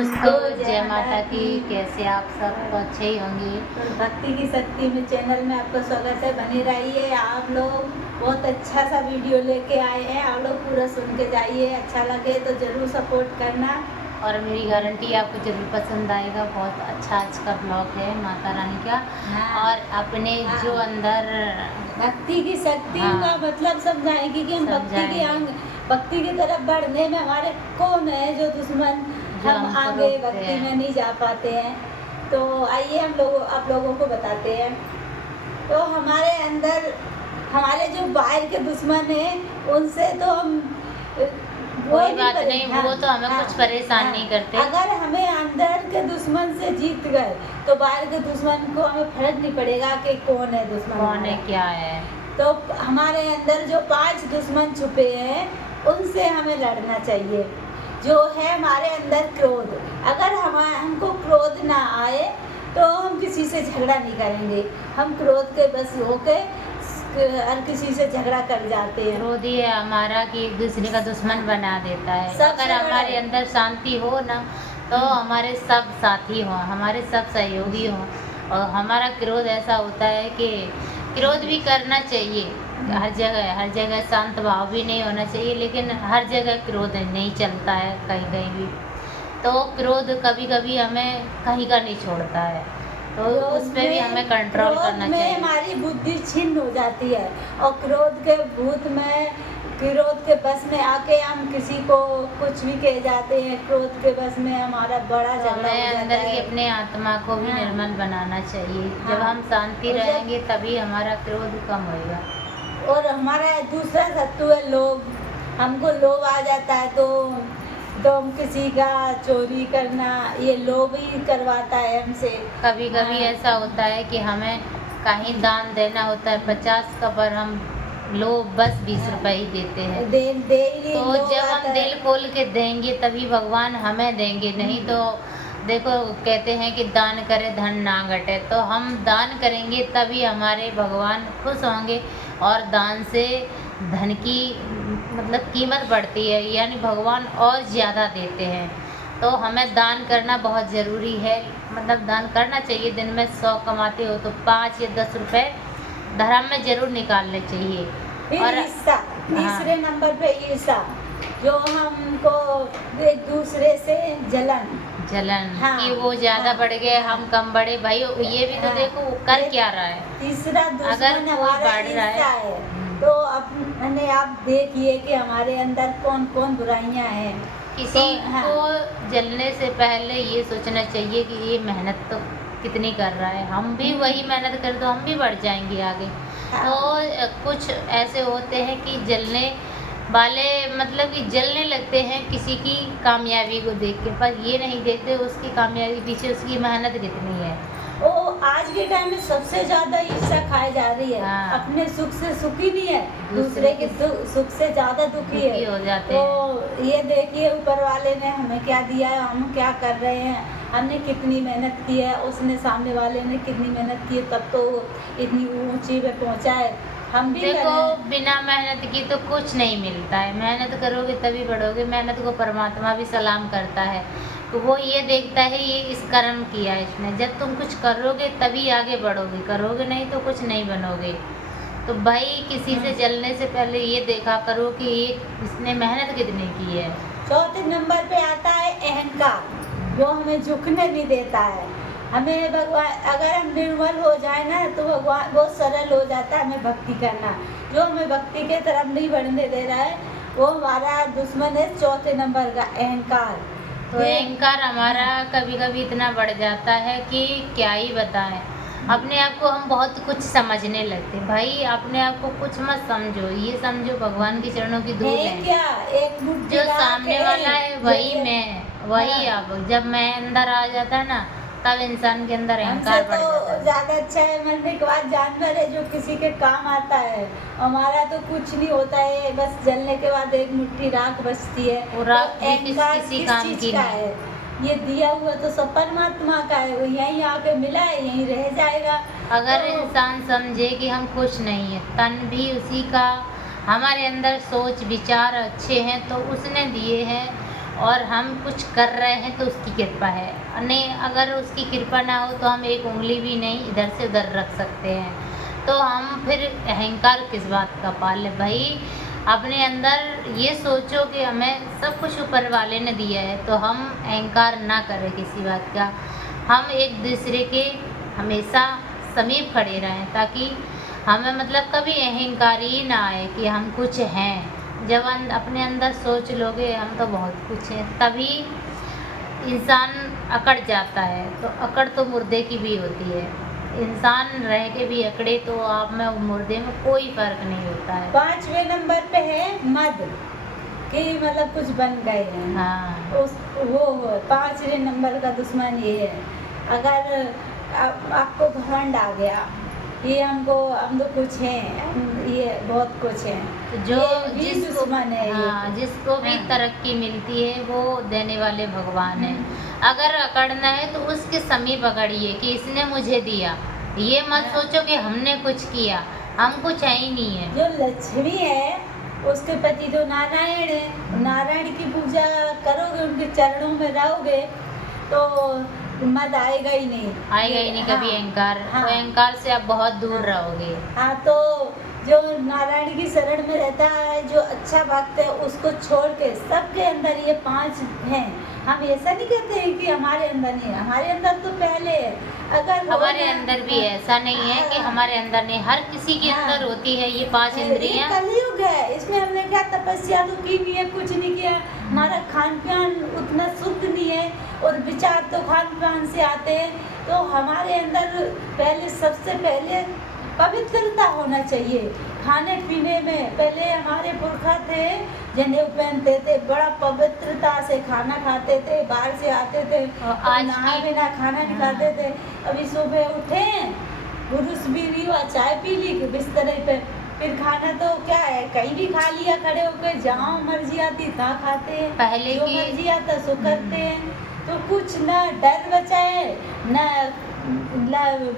दोस्तों जय माता की। कैसे आप सब तो अच्छे ही होंगे। भक्ति की शक्ति में चैनल में आपका स्वागत है। बने रहिए। आप लोग बहुत अच्छा सा वीडियो लेके आए हैं। आप लोग पूरा सुन के जाइए। अच्छा लगे तो जरूर सपोर्ट करना और मेरी गारंटी आपको जरूर पसंद आएगा। बहुत अच्छा आज का ब्लॉग है माता रानी का। और अपने जो अंदर भक्ति की शक्ति का मतलब समझाएगी कि हम भक्ति की तरफ बढ़ने में हमारे कौन है जो दुश्मन हम आगे भक्ति में नहीं जा पाते हैं। तो आइए आप लोगों को बताते हैं। तो हमारे अंदर हमारे जो बाहर के दुश्मन हैं उनसे तो हम कोई बात नहीं, वो तो हमें कुछ परेशान नहीं करते। अगर हमें अंदर के दुश्मन से जीत गए तो बाहर के दुश्मन को हमें फर्क नहीं पड़ेगा कि कौन है दुश्मन, कौन है, क्या है। तो हमारे अंदर जो 5 दुश्मन छुपे हैं उनसे हमें लड़ना चाहिए। जो है हमारे अंदर क्रोध। अगर हमको क्रोध ना आए तो हम किसी से झगड़ा नहीं करेंगे। हम क्रोध के बस होके हर किसी से झगड़ा कर जाते हैं। क्रोध ही है हमारा कि एक दूसरे का दुश्मन बना देता है। अगर हमारे अंदर शांति हो ना तो हमारे सब साथी हों, हमारे सब सहयोगी हों। और हमारा क्रोध ऐसा होता है कि क्रोध भी करना चाहिए हर जगह शांत भाव भी नहीं होना चाहिए, लेकिन हर जगह क्रोध नहीं चलता है। कहीं भी तो क्रोध कभी कभी हमें कहीं का नहीं छोड़ता है, तो उस पर भी हमें कंट्रोल करना चाहिए। हमारी बुद्धि छिन्न हो जाती है और क्रोध के बस में आके हम किसी को कुछ भी कह जाते हैं। क्रोध के बस में हमारा बड़ा झगड़ा हो जाता है। अंदर की अपने आत्मा को भी निर्मल बनाना चाहिए। जब हम शांति रहेंगे तभी हमारा क्रोध कम होएगा। और हमारा दूसरा शत्रु है लोभ। हमको लोभ आ जाता है तो हम किसी का चोरी करना, ये लोभ ही करवाता है हमसे। कभी कभी ऐसा होता है कि हमें कहीं दान देना होता है 50 का, पर हम लोग बस 20 रुपए ही देते हैं। तो जब हम दिल खोल के देंगे तभी भगवान हमें देंगे। नहीं तो देखो कहते हैं कि दान करे धन ना घटे, तो हम दान करेंगे तभी हमारे भगवान खुश होंगे। और दान से धन की मतलब कीमत बढ़ती है, यानी भगवान और ज़्यादा देते हैं। तो हमें दान करना बहुत ज़रूरी है। मतलब दान करना चाहिए। दिन में 100 कमाते हो तो 5 या 10 रुपए धर्म में ज़रूर निकालने चाहिए। और तीसरे नंबर पे ईर्ष्या, जो हमको एक दूसरे से जलन कि वो ज्यादा बढ़ गए, हम कम बढ़े। भाई ये भी तो देखो वो कर क्या रहा है। तीसरा अगर कोई बढ़ रहा है तो अपने आप देखिए कि हमारे अंदर कौन कौन बुराइयां हैं। किसी को जलने से पहले ये सोचना चाहिए कि ये मेहनत तो कितनी कर रहा है, हम भी वही मेहनत कर तो हम भी बढ़ जाएंगे आगे। तो कुछ ऐसे होते हैं कि जलने वाले मतलब कि जलने लगते हैं किसी की कामयाबी को देख के, पर ये नहीं देखते उसकी कामयाबी पीछे उसकी मेहनत कितनी है। आज के टाइम में सबसे ज्यादा ईर्ष्या खाई जा रही है। अपने सुख से सुखी नहीं है, दूसरे के सुख से ज्यादा दुखी हो जाते तो ये देखिए ऊपर वाले ने हमें क्या दिया है, हम क्या कर रहे हैं, हमने कितनी मेहनत की है, उसने सामने वाले ने कितनी मेहनत की है, तब तो इतनी ऊंची पे पहुंचा है। हम भी देखो बिना मेहनत की तो कुछ नहीं मिलता है। मेहनत करोगे तभी बढ़ोगे। मेहनत को परमात्मा भी सलाम करता है, तो वो ये देखता है ये इस कर्म किया है इसने। जब तुम कुछ करोगे तभी आगे बढ़ोगे, करोगे नहीं तो कुछ नहीं बनोगे। तो भाई किसी से जलने से पहले ये देखा करो कि इसने मेहनत कितनी की है। चौथे नंबर पे आता है अहंकार, जो हमें झुकने नहीं देता है। हमें भगवान अगर हम निर्मल हो जाए ना तो भगवान बहुत सरल हो जाता है हमें भक्ति करना। जो हमें भक्ति के तरफ नहीं बढ़ने दे रहा है वो हमारा दुश्मन है। चौथे नंबर का अहंकार। तो अहंकार हमारा कभी कभी इतना बढ़ जाता है कि क्या ही बताएं। अपने आप को हम बहुत कुछ समझने लगते। भाई अपने आप को कुछ मत समझो, ये समझो भगवान के चरणों की धूल है। क्या एक जो सामने वाला है वही मैं, वही अब जब मैं अंदर आ जाता है ना तब इंसान के अंदर अहंकार बढ़ जाता है। ज्यादा अच्छा है मरने के बाद जानवर है जो किसी के काम आता है। हमारा तो कुछ नहीं होता है, बस जलने के बाद एक मुट्ठी राख बचती है। वो राख किसी काम की है। ये दिया हुआ तो सब परमात्मा का है, वो यहीं आके मिला है, यहीं रह जाएगा। अगर इंसान समझे कि हम खुश नहीं है, तन भी उसी का, हमारे अंदर सोच विचार अच्छे हैं तो उसने दिए हैं। और हम कुछ कर रहे हैं तो उसकी कृपा है, नहीं अगर उसकी कृपा ना हो तो हम एक उंगली भी नहीं इधर से उधर रख सकते हैं। तो हम फिर अहंकार किस बात का पाले भाई। अपने अंदर ये सोचो कि हमें सब कुछ ऊपर वाले ने दिया है, तो हम अहंकार ना करें किसी बात का। हम एक दूसरे के हमेशा समीप खड़े रहें, ताकि हमें मतलब कभी अहंकार ही ना आए कि हम कुछ हैं। जब अपने अंदर सोच लोगे हम तो बहुत कुछ हैं, तभी इंसान अकड़ जाता है। तो अकड़ तो मुर्दे की भी होती है, इंसान रह के भी अकड़े तो आप में मुर्दे में कोई फर्क नहीं होता है। 5वें नंबर पे है मद, कि मतलब कुछ बन गए हैं। हाँ, उस वो 5वें नंबर का दुश्मन ये है। अगर आपको घमंड आ गया, ये हम तो कुछ हैं, ये बहुत कुछ है, तो जो ये भी जिसको दुश्मन है। हाँ, जिसको भी हाँ। तरक्की मिलती है वो देने वाले भगवान है। अगर अकड़ना है तो उसके समीप अकड़िए कि इसने मुझे दिया। ये मत सोचो कि हमने कुछ किया, हम कुछ है ही नहीं है। जो लक्ष्मी है उसके पति जो नारायण है, नारायण की पूजा करोगे, उनके चरणों में रहोगे तो मद आएगा ही नहीं, आएगा ही नहीं कभी अहंकार। हाँ। तो अहंकार से आप बहुत दूर रहोगे। हाँ, तो जो नारायण की शरण में रहता है, जो अच्छा भक्त है, उसको छोड़ के सबके अंदर ये 5 हैं। हम ऐसा नहीं कहते हैं कि हमारे अंदर नहीं है, हमारे अंदर तो पहले है। अगर हमारे अंदर भी है, ऐसा नहीं है कि हमारे अंदर नहीं, हर किसी के अंदर होती है ये 5 इंद्रियां। कलयुग है, इसमें हमने क्या तपस्या तो की नहीं है, कुछ नहीं किया। हमारा खान पान उतना शुद्ध नहीं है और विचार तो खान पान से आते हैं। तो हमारे अंदर पहले सबसे पहले पवित्रता होना चाहिए। खाने पीने में पहले हमारे पुरखा थे, जनेऊ पहनते थे, बड़ा पवित्रता से खाना खाते थे, बाहर से आते थे आज नहा बिना खाना नहीं खाते थे। अभी सुबह उठे, पुरुष भी हुआ, चाय पी ली बिस्तर पे, फिर खाना तो क्या है, कहीं भी खा लिया खड़े होकर, जहाँ मर्जी आती तहाँ खाते हैं, पहले जो की मर्जी आता सो करते हैं। तो कुछ ना डर बचा है, न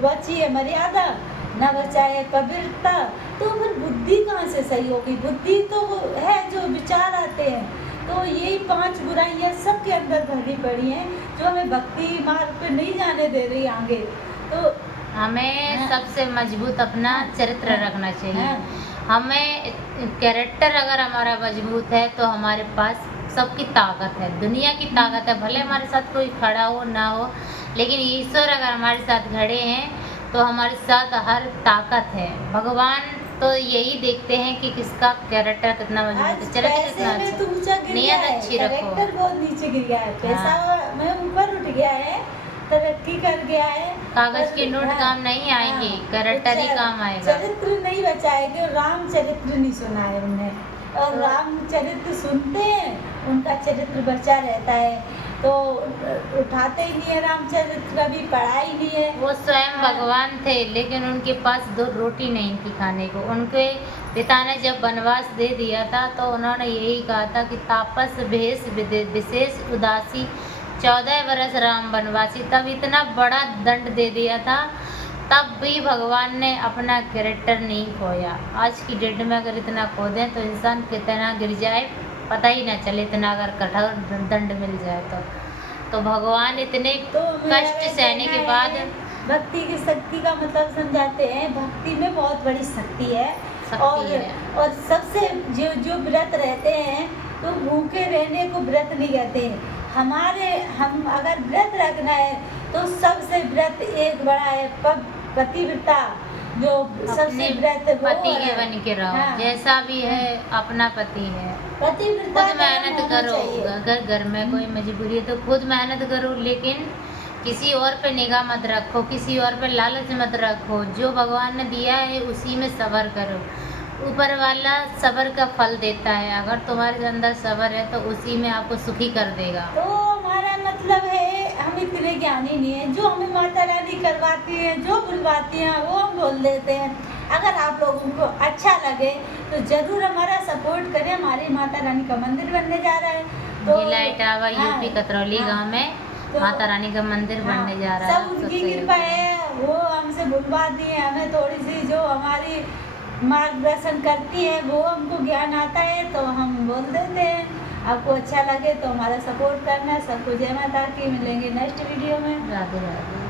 बची है मर्यादा, न बचा है पवित्रता। तो फिर बुद्धि कहाँ से सही होगी? बुद्धि तो है जो विचार आते हैं। तो यही 5 बुराइयां सबके अंदर भरी पड़ी हैं, जो हमें भक्ति मार्ग पे नहीं जाने दे रही आगे। तो हमें सबसे मजबूत अपना चरित्र रखना चाहिए। हमें कैरेक्टर अगर हमारा मजबूत है तो हमारे पास सबकी ताकत है, दुनिया की ताकत है। भले हमारे साथ कोई खड़ा हो ना हो, लेकिन ईश्वर अगर हमारे साथ खड़े हैं तो हमारे साथ हर ताकत है। भगवान तो यही देखते हैं कि किसका कैरेक्टर कितना मजबूत है, चरित्र कितना अच्छा, नियत अच्छी रखो। कैरेक्टर बहुत नीचे गिर गया है, पैसा में ऊपर उठ गया है, तरक्की कर गया है। कागज के नोट काम नहीं आएंगे, कैरेक्टर ही काम आएगा। चरित्र नहीं बचाएंगे। राम चरित्र नहीं सुना है उन्होंने, और राम चरित्र सुनते हैं, उनका चरित्र बचा रहता है। तो उठाते ही नहीं है, रामचरित्र कभी पढ़ा ही नहीं है। वो स्वयं भगवान थे, लेकिन उनके पास 2 रोटी नहीं थी खाने को। उनके पिता ने जब वनवास दे दिया था तो उन्होंने यही कहा था कि तापस भेष विशेष उदासी 14 वर्ष राम वनवासी। तब इतना बड़ा दंड दे दिया था, तब भी भगवान ने अपना कैरेक्टर नहीं खोया। आज की डेट में अगर इतना खो दें तो इंसान कितना गिर जाए पता ही ना चले, इतना अगर कठोर दंड मिल जाए तो भगवान इतने कष्ट सहने के बाद भक्ति की शक्ति का मतलब समझाते हैं। भक्ति में बहुत बड़ी शक्ति है, और सबसे जो व्रत रहते हैं तो भूखे रहने को व्रत नहीं कहते। हम अगर व्रत रखना है तो सबसे व्रत एक बड़ा है पतिव्रता, जो सबसे व्रत पति के बन के रहो। हाँ। जैसा भी है अपना पति है, पतिव्रता खुद मेहनत करो। अगर घर में कोई मजबूरी है तो खुद मेहनत करो, लेकिन किसी और पे निगाह मत रखो, किसी और पे लालच मत रखो। जो भगवान ने दिया है उसी में सब्र करो, ऊपर वाला सब्र का फल देता है। अगर तुम्हारे अंदर सब्र है तो उसी में आपको सुखी कर देगा। तो हमारा मतलब है, हम इतने ज्ञानी नहीं है, जो हमें माता रानी करवाती है, जो बुलवाती हैं वो हम बोल देते हैं। अगर आप लोगों को अच्छा लगे तो जरूर हमारा सपोर्ट करें। हमारी माता रानी का मंदिर बनने जा रहा है, तो इटावा यूपी कतरौली गांव में तो माता रानी का मंदिर बनने जा रहा है। सब उनकी कृपा है, वो हमसे बुलवा दी है। हमें थोड़ी सी जो हमारी मार्गदर्शन करती है, वो हमको ज्ञान आता है तो हम बोल देते हैं। आपको अच्छा लगे तो हमारा सपोर्ट करना। सबको जय माता की। मिलेंगे नेक्स्ट वीडियो में। राधे राधे।